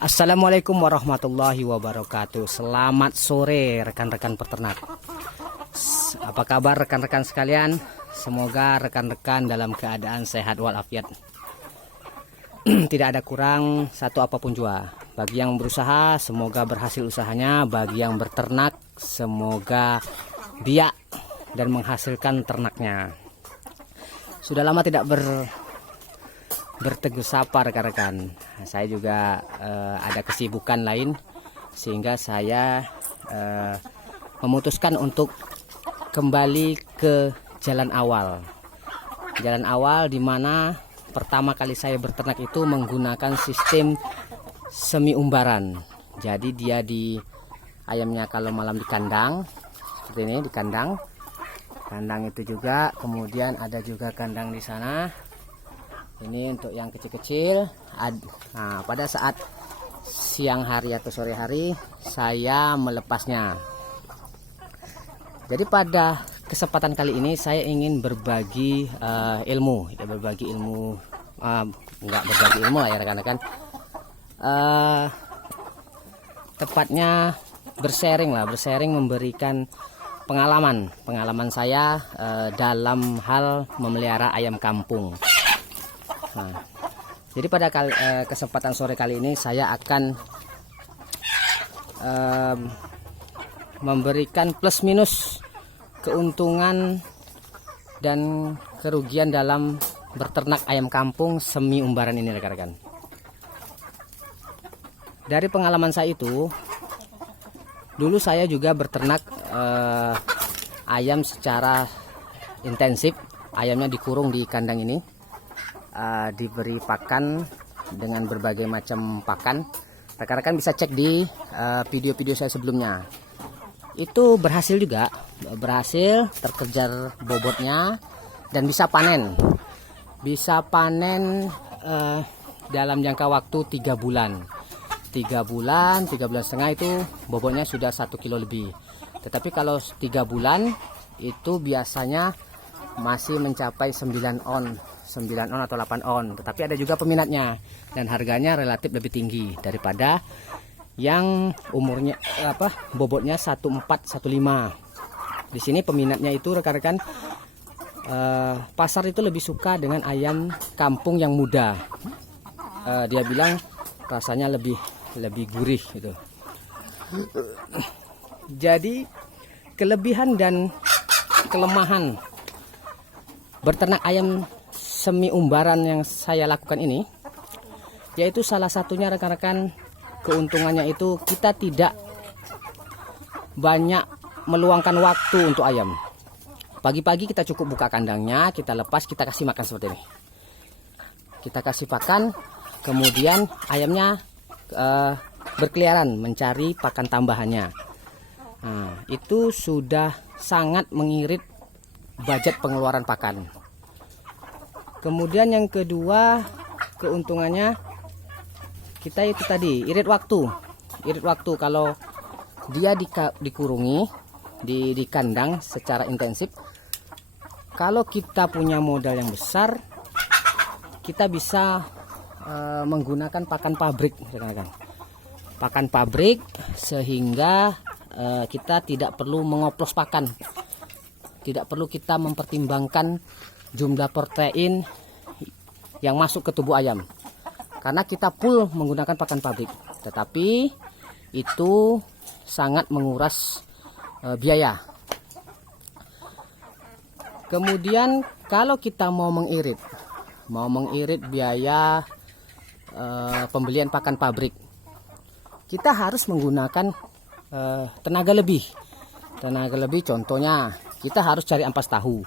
Assalamualaikum warahmatullahi wabarakatuh. Selamat sore rekan-rekan peternak. Apa kabar rekan-rekan sekalian? Semoga rekan-rekan dalam keadaan sehat walafiat. Tidak ada kurang satu apapun jua. Bagi yang berusaha semoga berhasil usahanya. Bagi yang berternak semoga biak dan menghasilkan ternaknya. Sudah lama tidak bertegur sapa rekan-rekan. Saya juga ada kesibukan lain sehingga saya memutuskan untuk kembali ke jalan awal. Jalan awal di mana pertama kali saya berternak itu menggunakan sistem semi umbaran. Jadi dia ayamnya kalau malam di kandang seperti ini, di kandang. Kandang itu juga, kemudian ada juga kandang di sana. Ini untuk yang kecil-kecil. Nah, pada saat siang hari atau sore hari saya melepasnya. Jadi pada kesempatan kali ini saya ingin berbagi ilmu, ya, berbagi ilmu, enggak berbagi ilmu ya rekan-rekan. Tepatnya bersharing memberikan pengalaman saya dalam hal memelihara ayam kampung. Nah, jadi pada kesempatan sore kali ini saya akan memberikan plus minus keuntungan dan kerugian dalam berternak ayam kampung semi umbaran ini rekan-rekan. Dari pengalaman saya itu, dulu saya juga berternak ayam secara intensif. Ayamnya dikurung di kandang ini, diberi pakan dengan berbagai macam pakan. Rekan-rekan bisa cek di video-video saya sebelumnya. Itu berhasil juga, berhasil terkejar bobotnya dan bisa panen. Bisa panen dalam jangka waktu 3 bulan. 3 bulan setengah itu bobotnya sudah 1 kilo lebih. Tetapi kalau 3 bulan itu biasanya masih mencapai 9 on atau 8 on. Tetapi ada juga peminatnya dan harganya relatif lebih tinggi daripada yang umurnya bobotnya 14 15. Di sini peminatnya itu rekan-rekan, pasar itu lebih suka dengan ayam kampung yang muda. Dia bilang rasanya lebih gurih gitu. Jadi kelebihan dan kelemahan berternak ayam semi umbaran yang saya lakukan ini, yaitu salah satunya rekan-rekan, keuntungannya itu kita tidak banyak meluangkan waktu untuk ayam. Pagi-pagi kita cukup buka kandangnya, kita lepas, kita kasih makan seperti ini. Kita kasih pakan, kemudian ayamnya berkeliaran mencari pakan tambahannya. Nah, itu sudah sangat mengirit budget pengeluaran pakan. Kemudian yang kedua, keuntungannya kita itu tadi irit waktu. Kalau dia dikurungi di kandang secara intensif, kalau kita punya modal yang besar, kita bisa menggunakan pakan pabrik, pakan pabrik, sehingga kita tidak perlu mengoplos pakan, tidak perlu kita mempertimbangkan jumlah protein yang masuk ke tubuh ayam karena kita full menggunakan pakan pabrik. Tetapi itu sangat menguras biaya. Kemudian kalau kita mau mengirit biaya pembelian pakan pabrik, kita harus menggunakan tenaga lebih. Contohnya kita harus cari ampas tahu.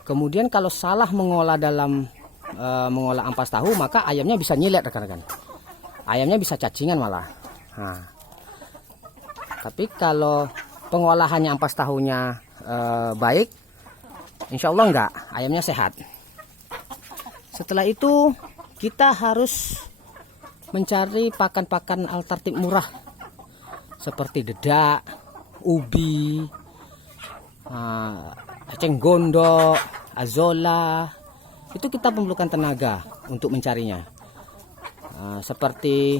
Kemudian kalau salah mengolah ampas tahu, maka ayamnya bisa nyilet rekan-rekan. Ayamnya bisa cacingan malah. Nah, tapi kalau pengolahannya ampas tahunya baik, insya Allah enggak, ayamnya sehat. Setelah itu kita harus mencari pakan-pakan alternatif murah seperti dedak, ubi, eceng gondok, azola. Itu kita memerlukan tenaga untuk mencarinya. Seperti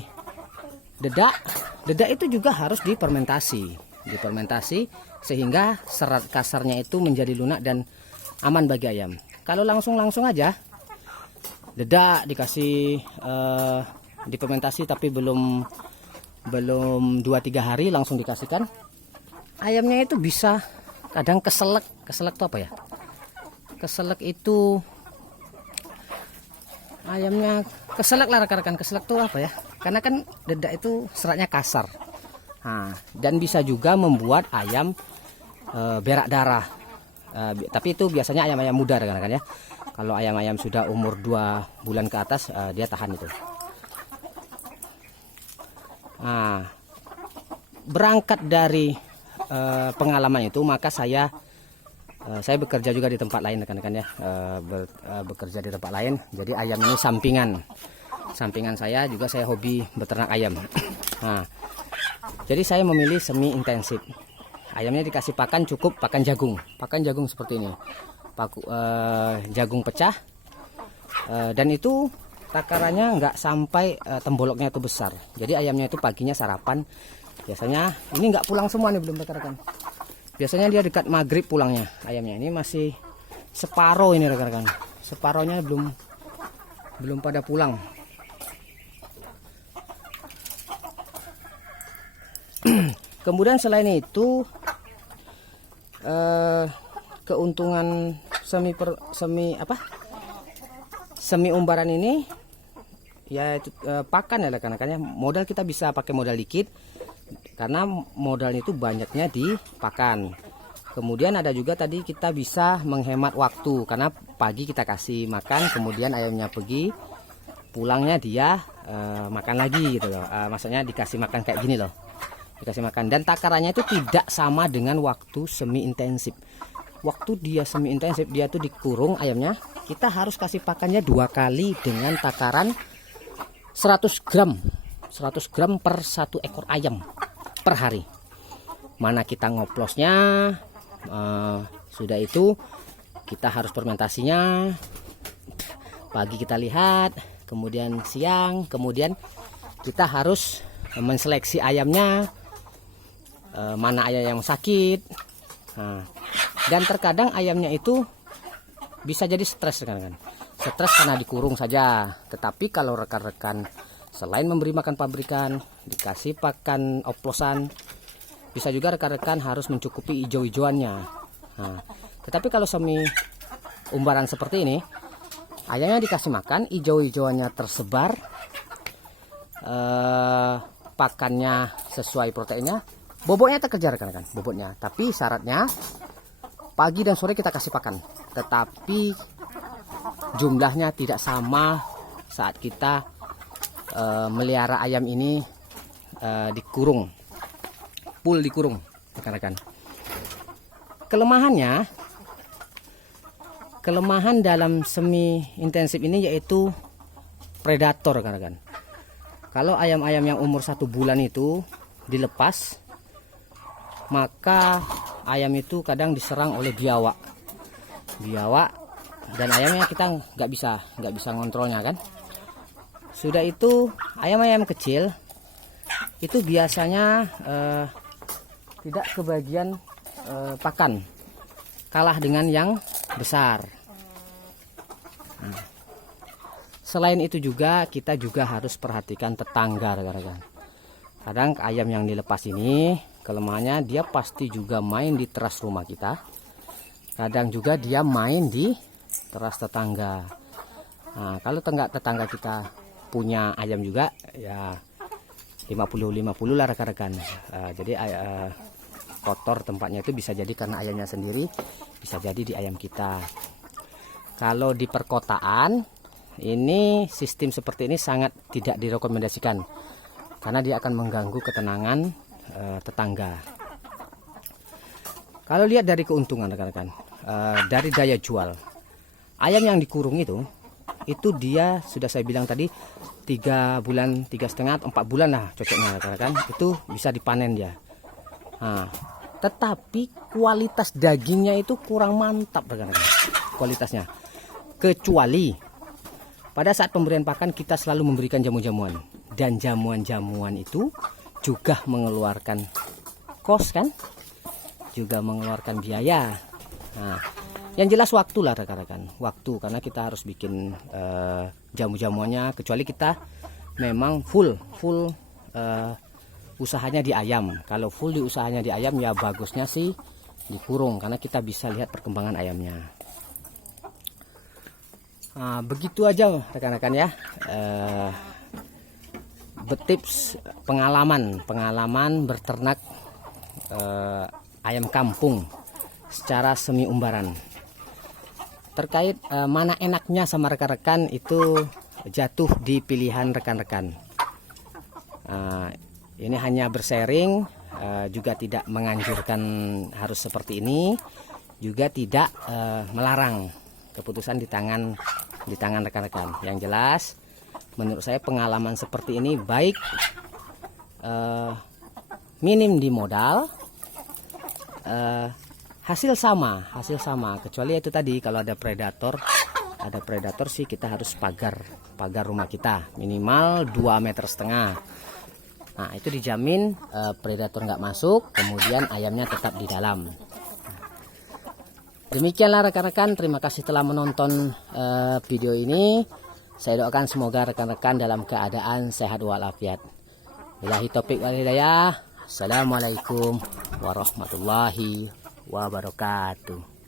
Dedak itu juga harus difermentasi sehingga serat kasarnya itu menjadi lunak dan aman bagi ayam. Kalau langsung aja dedak dikasih difermentasi tapi belum 2-3 hari langsung dikasihkan, ayamnya itu bisa kadang keselak itu apa ya? Keselak itu ayamnya keselak lah rekan-rekan. Keselak itu apa ya? Karena kan dedak itu seratnya kasar. Nah, dan bisa juga membuat ayam berak darah. Tapi itu biasanya ayam-ayam muda rekan-rekan ya. Kalau ayam-ayam sudah umur 2 bulan ke atas dia tahan itu. Nah, berangkat dari pengalaman itu maka saya bekerja juga di tempat lain rekan-rekan ya. Bekerja di tempat lain. Jadi ayam ini sampingan saya juga, saya hobi beternak ayam. Nah, jadi saya memilih semi intensif. Ayamnya dikasih pakan cukup pakan jagung seperti ini. Jagung pecah dan itu takarannya nggak sampai temboloknya itu besar. Jadi ayamnya itu paginya sarapan. Biasanya ini nggak pulang semua nih, belum rekan-rekan. Biasanya dia dekat maghrib pulangnya. Ayamnya ini masih separuh ini rekan-rekan. Separohnya belum pada pulang. Kemudian selain itu keuntungan semi umbaran ini ya itu pakan ya rekan-rekan ya. Modal kita bisa pakai modal dikit karena modalnya itu banyaknya di pakan. Kemudian ada juga tadi kita bisa menghemat waktu karena pagi kita kasih makan, kemudian ayamnya pergi, pulangnya dia makan lagi gitu loh. Maksudnya dikasih makan kayak gini loh. Dikasih makan, dan takarannya itu tidak sama dengan waktu semi intensif. Waktu dia semi intensif dia tuh dikurung ayamnya, kita harus kasih pakannya 2 kali dengan takaran 100 gram per 1 ekor ayam per hari. Mana kita ngoplosnya, sudah itu kita harus fermentasinya. Pagi kita lihat, kemudian siang, kemudian kita harus menseleksi ayamnya. Mana ayam yang sakit. Nah, dan terkadang ayamnya itu bisa jadi stres kan. Stres karena dikurung saja. Tetapi kalau rekan-rekan selain memberi makan pabrikan, dikasih pakan oplosan, bisa juga rekan-rekan harus mencukupi hijau-hijauannya. Nah, tetapi kalau semi umbaran seperti ini, ayamnya dikasih makan, hijau-hijauannya tersebar, pakannya sesuai proteinnya. Bobotnya terkejar kan, bobotnya. Tapi syaratnya pagi dan sore kita kasih pakan. Tetapi jumlahnya tidak sama saat kita melihara ayam ini dikurung, full dikurung, rekan-rekan. Kelemahan dalam semi intensif ini yaitu predator, rekan-rekan. Kalau ayam-ayam yang umur 1 bulan itu dilepas, maka ayam itu kadang diserang oleh biawak, dan ayamnya kita nggak bisa ngontrolnya kan. Sudah itu ayam-ayam kecil itu biasanya tidak kebagian pakan, kalah dengan yang besar. Nah, selain itu juga kita juga harus perhatikan tetangga, rekan-rekan. Kadang ayam yang dilepas ini kelemahannya dia pasti juga main di teras rumah kita. Kadang juga dia main di teras tetangga. Nah, kalau tetangga kita punya ayam juga ya 50-50 lah rekan-rekan. Jadi kotor tempatnya itu bisa jadi karena ayamnya sendiri, bisa jadi di ayam kita. Kalau di perkotaan ini sistem seperti ini sangat tidak direkomendasikan karena dia akan mengganggu ketenangan tetangga. Kalau lihat dari keuntungan rekan-rekan, dari daya jual, ayam yang dikurung itu dia sudah saya bilang tadi 3 bulan, 3,5, 4 bulan lah cocoknya rekan-rekan, itu bisa dipanen dia. Nah, tetapi kualitas dagingnya itu kurang mantap rekan-rekan, kualitasnya. Kecuali pada saat pemberian pakan kita selalu memberikan jamu-jamuan dan jamuan-jamuan itu juga mengeluarkan kos kan, juga mengeluarkan biaya. Nah, yang jelas waktu lah rekan-rekan, waktu, karena kita harus bikin jamu-jamuannya, kecuali kita memang full usahanya di ayam. Kalau full di usahanya di ayam ya bagusnya sih dikurung, karena kita bisa lihat perkembangan ayamnya. Nah, begitu aja rekan-rekan ya, betips pengalaman berternak ayam kampung secara semi umbaran. Terkait mana enaknya sama rekan-rekan itu jatuh di pilihan rekan-rekan. Ini hanya bersharing, juga tidak menganjurkan harus seperti ini, juga tidak melarang. Keputusan di tangan rekan-rekan. Yang jelas menurut saya pengalaman seperti ini baik minim di modal, hasil sama, kecuali itu tadi kalau ada predator sih kita harus pagar rumah kita minimal 2,5 meter. Nah, itu dijamin predator nggak masuk, kemudian ayamnya tetap di dalam. Demikianlah rekan-rekan, terima kasih telah menonton video ini. Saya doakan semoga rekan-rekan dalam keadaan sehat walafiat. Billahi taufik wal hidayah. Assalamualaikum warahmatullahi wabarakatuh.